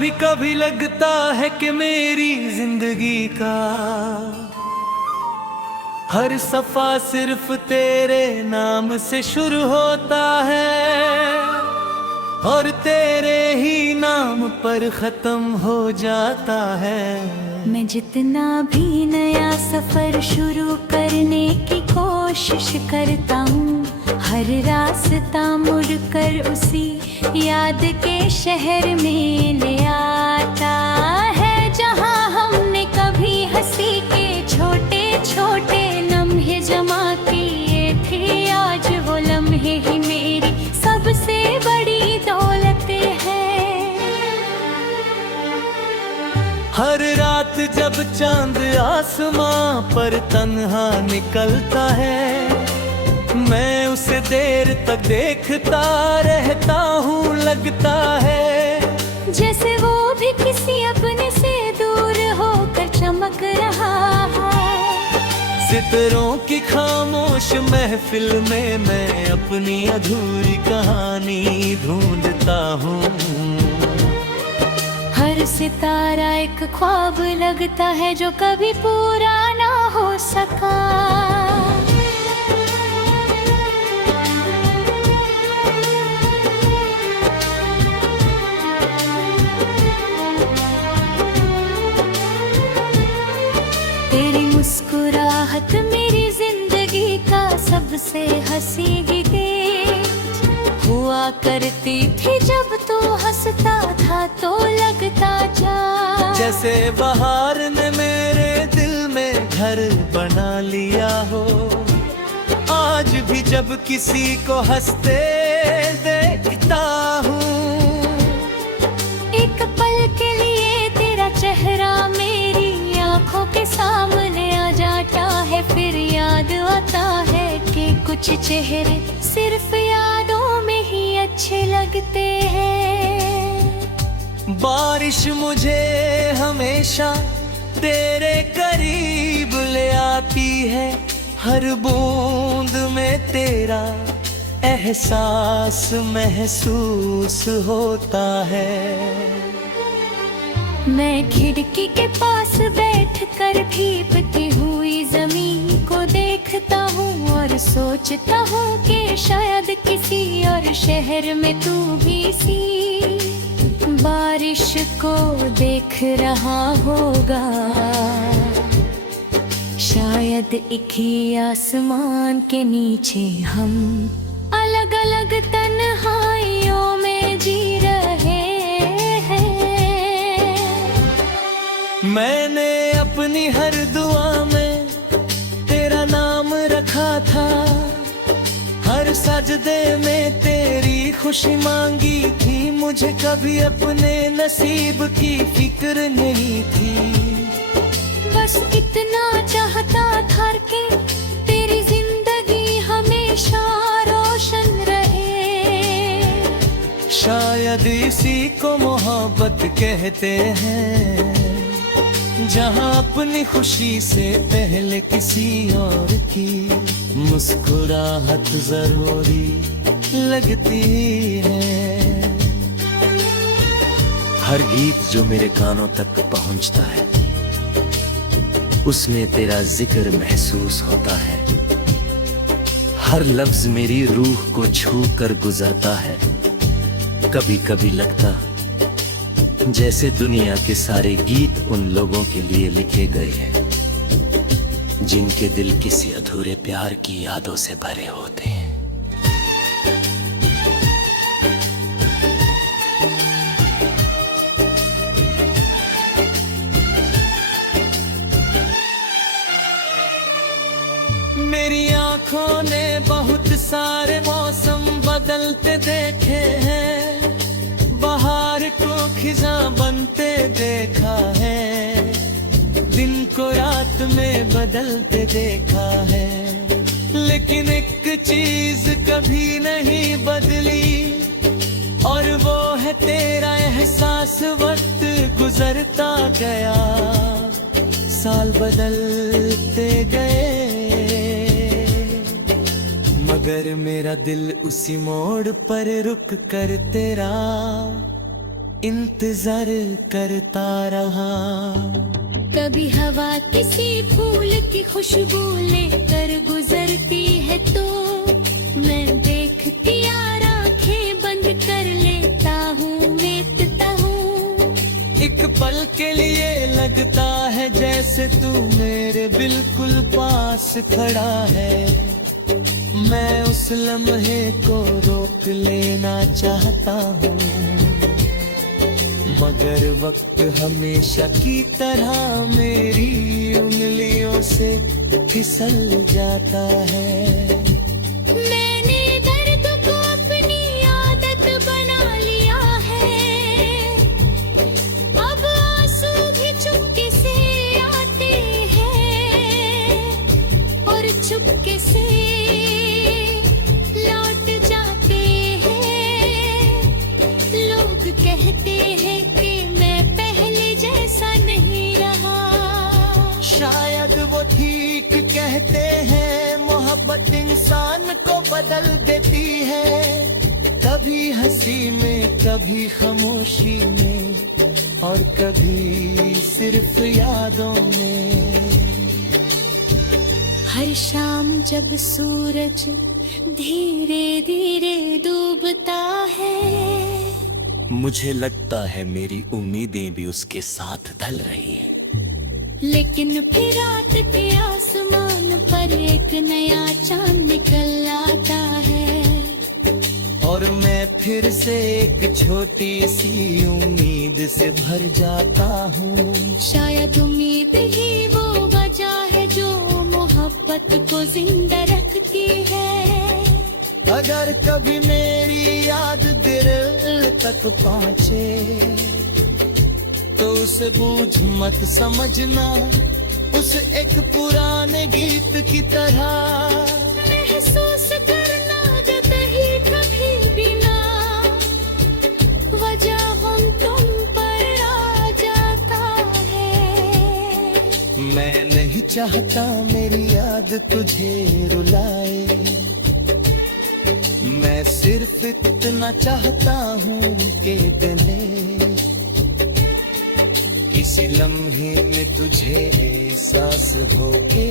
कभी कभी लगता है कि मेरी जिंदगी का हर सफा सिर्फ तेरे नाम से शुरू होता है और तेरे ही नाम पर खत्म हो जाता है। मैं जितना भी नया सफर शुरू करने की कोशिश करता हूँ, हर रास्ता मुड़कर उसी याद के शहर में ले आता है, जहाँ हमने कभी हंसी के छोटे छोटे लम्हे जमा किए थे। आज वो लम्हे ही मेरी सबसे बड़ी दौलत है। हर रात जब चांद आसमां पर तन्हा निकलता है, मैं उसे देर तक देखता रहता हूँ। लगता है जैसे वो भी किसी अपने से दूर होकर चमक रहा है। सितारों की खामोश महफिल में मैं अपनी अधूरी कहानी ढूंढता हूँ। हर सितारा एक ख्वाब लगता है जो कभी पूरा ना हो सका। तेरी मुस्कुराहट मेरी जिंदगी का सबसे हंसी गेट हुआ करती थी। जब तू हंसता था तो लगता जा जैसे बहार ने मेरे दिल में घर बना लिया हो। आज भी जब किसी को हंसते देखता हूँ, एक पल के लिए तेरा चेहरा मेरी आंखों के सामने आ जाता है। फिर याद आता है कि कुछ चेहरे सिर्फ यादों में ही अच्छे लगते हैं। बारिश मुझे हमेशा तेरे करीब ले आती है, हर बूंद में तेरा एहसास महसूस होता है। मैं खिड़की के पास बैठकर भीगती हुई जमीन को देखता हूँ और सोचता हूँ कि शायद किसी और शहर में तू भी सी बारिश को देख रहा होगा। शायद एक ही आसमान के नीचे हम अलग अलग तन्हाइयों में जी रहे हैं। मैंने अपनी हर दुआ में तेरा नाम रखा था, हर सजदे में तेरी खुशी मांगी थी। मुझे कभी अपने नसीब की फिक्र नहीं थी, बस इतना चाहता था कि तेरी जिंदगी हमेशा रोशन रहे। शायद इसी को मोहब्बत कहते हैं, जहाँ अपनी खुशी से पहले किसी और की मुस्कुराहट जरूरी लगती है। हर गीत जो मेरे कानों तक पहुंचता है, उसमें तेरा जिक्र महसूस होता है। हर लफ्ज मेरी रूह को छू कर गुजरता है। कभी कभी लगता जैसे दुनिया के सारे गीत उन लोगों के लिए लिखे गए हैं जिनके दिल किसी अधूरे प्यार की यादों से भरे होते हैं। मेरी आंखों ने बहुत सारे मौसम बदलते देखे हैं, बाहर को खिजां बनते देखा है, दिन को रात में बदलते देखा है। लेकिन एक चीज कभी नहीं बदली और वो है तेरा एहसास। वक्त गुजरता गया, साल बदलते गए, मगर मेरा दिल उसी मोड़ पर रुक कर तेरा इंतजार करता रहा। कभी हवा किसी फूल की खुशबू लेकर गुजरती है तो मैं देखती यार आंखें बंद कर लेता हूँ, लेटता हूँ। एक पल के लिए लगता है जैसे तू मेरे बिल्कुल पास खड़ा है। मैं उस लम्हे को रोक लेना चाहता हूँ, मगर वक्त हमेशा की तरह मेरी उंगलियों से फिसल जाता है। मैंने दर्द को अपनी आदत बना लिया है, अब आंसू भी चुपके से आते हैं और चुपके से लौट जाते हैं। लोग कहते हैं कि मैं पहले जैसा नहीं रहा। शायद वो ठीक कहते हैं, मोहब्बत इंसान को बदल देती है। कभी हंसी में, कभी खामोशी में, और कभी सिर्फ यादों में। हर शाम जब सूरज धीरे धीरे डूबता है, मुझे लगता है मेरी उम्मीदें भी उसके साथ ढल रही है। लेकिन फिर रात के आसमान पर एक नया चांद निकल आता है और मैं फिर से एक छोटी सी उम्मीद से भर जाता हूँ। शायद उम्मीद ही वो वजह है जो मोहब्बत को जिंदा रखती है। अगर कभी मेरी याद दिल तक पहुँचे तो उसे बूझ मत समझना, उस एक पुराने गीत की तरह महसूस करना जब ही कभी भी ना वजह हम तुम पर आ जाता है। मैं नहीं चाहता मेरी याद तुझे रुलाए, मैं सिर्फ इतना चाहता हूँ कि गले किसी लम्हे में तुझे एहसास हो के